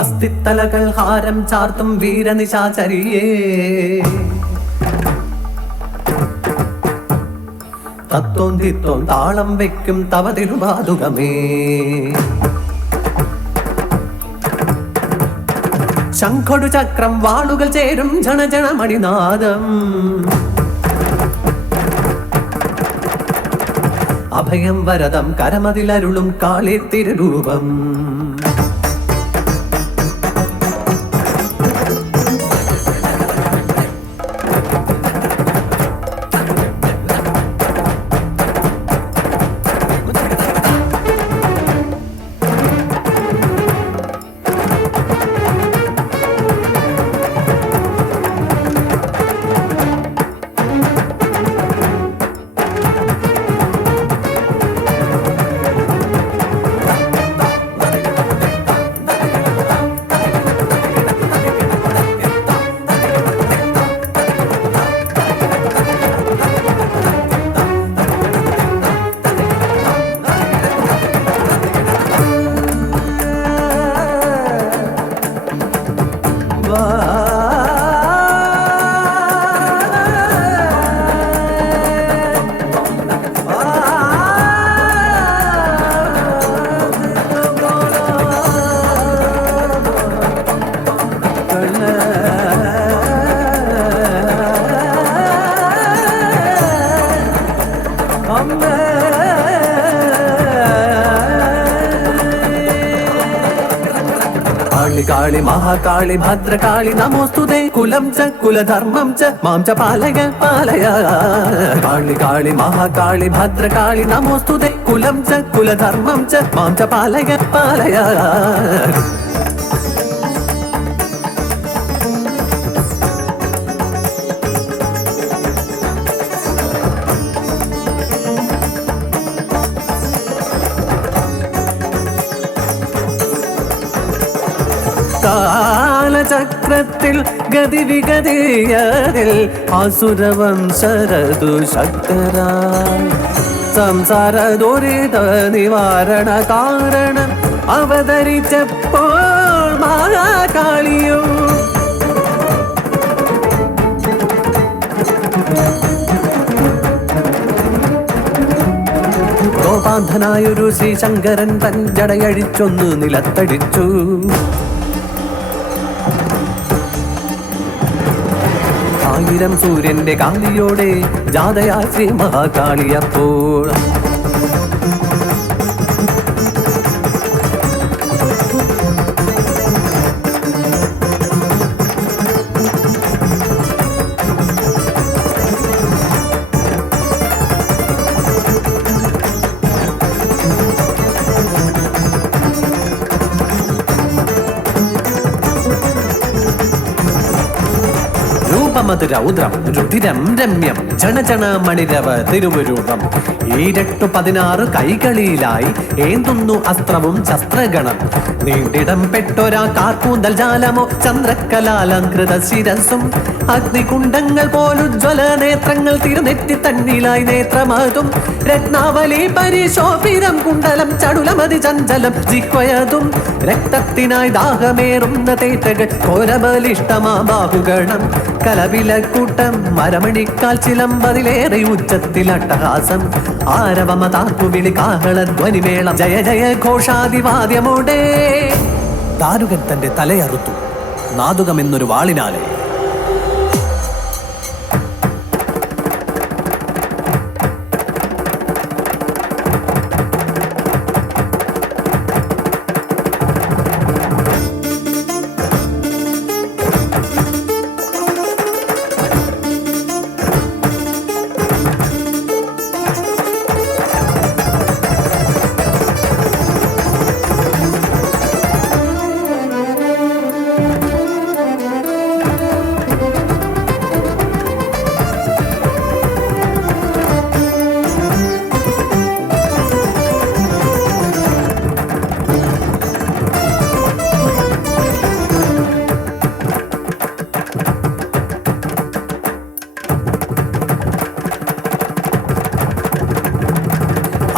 അസ്ഥിത്തലകൾ ഹാരം ചാർത്തും വീരനിശാചരിയേ തത്തോം തിത്തോം താളം വെക്കും തവ തിരുപാതുകമേ ശംഖൊടു ചക്രം വാളുകൾ ചേരും ജനജന മണിനാദം അഭയം വരദം കരമതിലരുളും കാളി തിരുരൂപം काली महाकाली भद्रकाली नमोस्तुते कुलं च कुलधर्मं च मां च पालय पालय काली काली महाकाली भद्रकाली नमोस्तुते कुलं च कुलधर्मं च मां च पालय पालय കാലചക്രത്തിൽ ഗതിവിഗതിയതിൽ അസുരവംശരതു ശക്തരായി സംസാര ദുരിത നിവാരണ കാരണം അവതരിച്ചപ്പോൾ മഹാകാളിയോ കോപാന്ധനായൊരു ശ്രീശങ്കരൻ തൻ ജടയഴിച്ചൊന്നു നിലത്തടിച്ചു ആയിരം സൂര്യന്റെ കാന്തിയോടെ ജാതയാ ശ്രീ മഹാകാളിയപ്പോൾ രൗദ്രം രുധിരം രമ്യം ജനജന മണിരവ തിരുവരൂപം 16 കൈകളിലായി ഏന്തുന്നു അസ്ത്രവും ശസ്ത്രഗണം നീണ്ടിടം പെട്ടൊരാ കാർക്കൂന്തൽ ജാലമോ ചന്ദ്രക്കലാലങ്കൃത ശിരസും അഗ്നികുണ്ഡങ്ങൾ പോലുജ്വല നേത്രങ്ങൾ തിരുനെറ്റി തന്നിലായി നേത്രമതും രത്നാവലി പരിശോഭിതം കുണ്ടലം ചടുലമതി ചഞ്ചലം ജിഹ്വയതും രക്തത്തിനായി ദാഹമേറുന്ന തേറ്റകൾ കോരബലിഷ്ടമാ ബാഹുഗണം കലവിലക്കൂട്ടം മരമണിക്കാൽ ചിലമ്പതിലേറെ ഉച്ചത്തിൽ അട്ടഹാസം ആരവമതാക്കുവിളി കാഹളധ്വനിമേളം ജയ ജയ ഘോഷാദിവാദ്യമോടെ ദാരുകൻ തന്റെ തലയറുത്തു നാദുകമെന്നൊരു വാളിനാലെ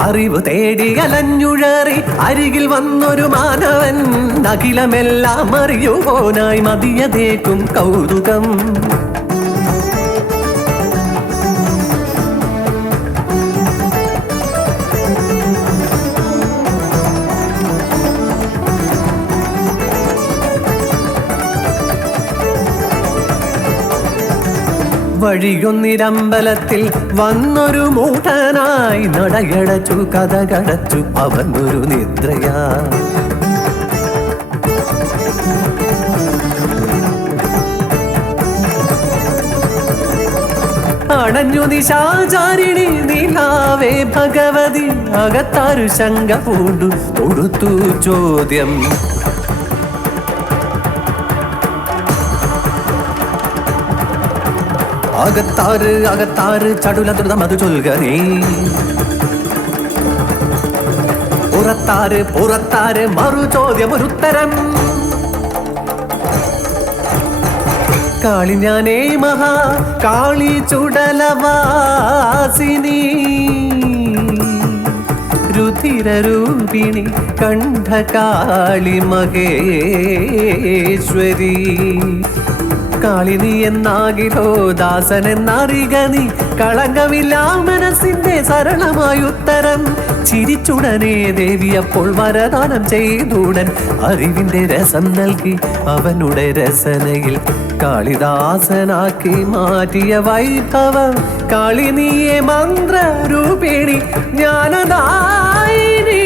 അറിവ് തേടി അലഞ്ഞുഴറി അരികിൽ വന്നൊരു മാനവൻ അഖിലമെല്ലാം അറിയുവോനായി മതിയതേക്കും കൗതുകം. വഴിയൊന്നിരമ്പലത്തിൽ വന്നൊരു മൂഢനായി നടയടച്ചു കഥകടച്ചു അവനൊരു നിദ്രയാ. അണഞ്ഞു നിശാചാരിണി നീലാവേ ഭഗവതി അകത്താരു ശങ്ക പൂണ്ടു തൊടുത്തു ചോദ്യം. അകത്താറ് അകത്താറ് ചടുലദ്രുതം അത് ചൊൽക നീ. പുറത്താറ് പുറത്താറ് മറു ചോദ്യം ഒരു ഉത്തരം. കാളി ഞാനേ മഹാ കാളി ചുടലവാസിനി രുധിരൂപിണി കണ്ഠകാളി മഹേശ്വരി. കാളിനി എന്നാകിലോ ദാസൻ എന്നറിക നീ കളങ്കമില്ലാ മനസ്സിന്റെ സരളമായുത്തരം. ചിരിച്ചുടനെ ദേവി അപ്പോൾ വരദാനം ചെയ്തുടൻ അറിവിന്റെ രസം നൽകി അവനുടെ രസനയിൽ കാളിദാസനാക്കി മാറ്റിയ വൈഭവം. കാളിനിയെ മന്ത്രരൂപിണി ജ്ഞാനദായിനി.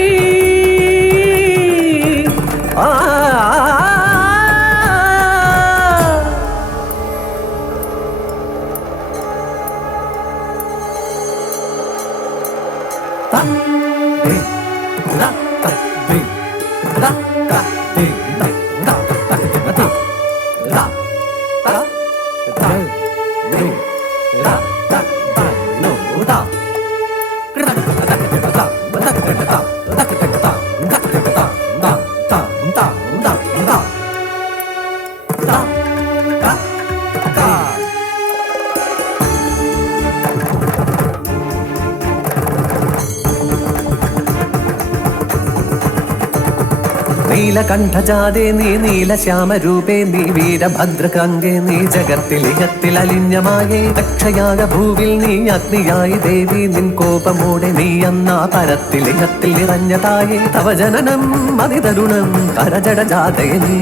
നീലകണ്ഠജാതേ നീ നീലശ്യാമരൂപേ നീ വീരഭദ്രകംഗേ നീ ജഗത്തിലിഹത്തിൽ അലിഞ്ഞമായേ. അക്ഷയാക ഭൂവിൽ നീ അഗ്നിയായി ദേവി നിൻ കോപമോടെ നീ അന്നാ പരത്തിലിഹത്തിൽ നിറഞ്ഞതായേ. തവ ജനനം അതിതരുണം കരജടജാതേ നീ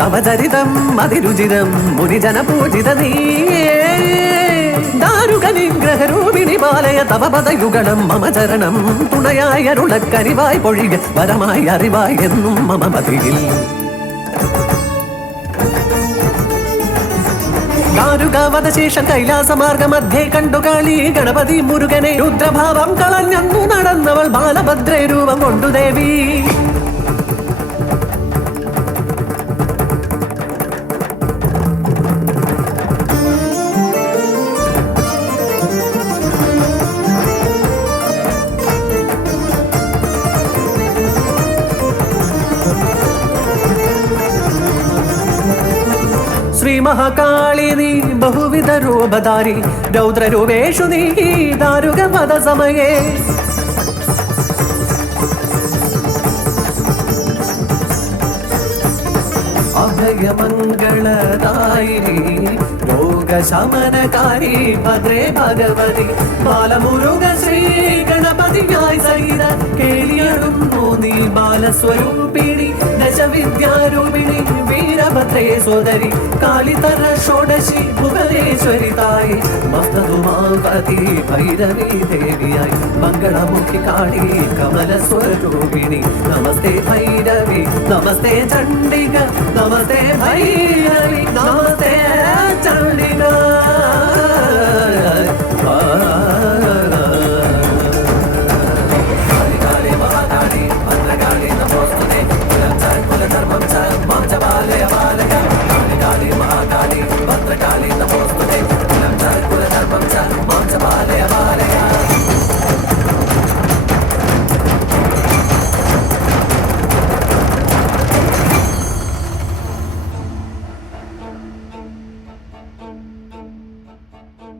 തവ ചരിതം അതിരുചിരം മുനിജനപൂജിത നീ. ദാരുകനിഗ്രഹരൂപിണി പാലയ തവ പദയുഗണം മമ ചരണം തുണയായി അരുളക്കരിവായി പൊഴിക വരമായി അറിവായി എന്നും മമ മതിയിൽ. ദാരുകവധശേഷം കൈലാസമാർഗ മധ്യേ കണ്ടു കാളി ഗണപതി മുരുകനെ രുദ്രഭാവം കളഞ്ഞന്നു നടന്നവൾ ബാലഭദ്രേ രൂപം കൊണ്ടു ദേവി. ശ്രീ മഹാകാളി നീ ബഹുവിധ രൂപധാരി രൗദ്രരൂപേഷു നീ ദാരുകവധ സമയേ. അഭയമംഗളദായിനി രോഗശമനകാരി ഭദ്രേ ഭഗവതി ബാലമുരുക ശ്രീ ഗണപതിയായി സഹിത കേളിയടുന്നു നീ ബാലസ്വരൂപിണി ദശവിദ്യാരൂപിണി വീരഭദ്രേ സോദരി കാളിതര ഷോഡശി ഭുവനേശ്വരി തായി മസ്തതുമാവതി ഭൈരവി ദേവിയായി മംഗളമുഖി കാളി കമലസ്വരൂപിണി നമസ്തേ ഭൈരവി നമസ്തേ ചണ്ഡിക നമസ്തേ ഭൈരവി നമസ്തേ ചണ്ഡിക.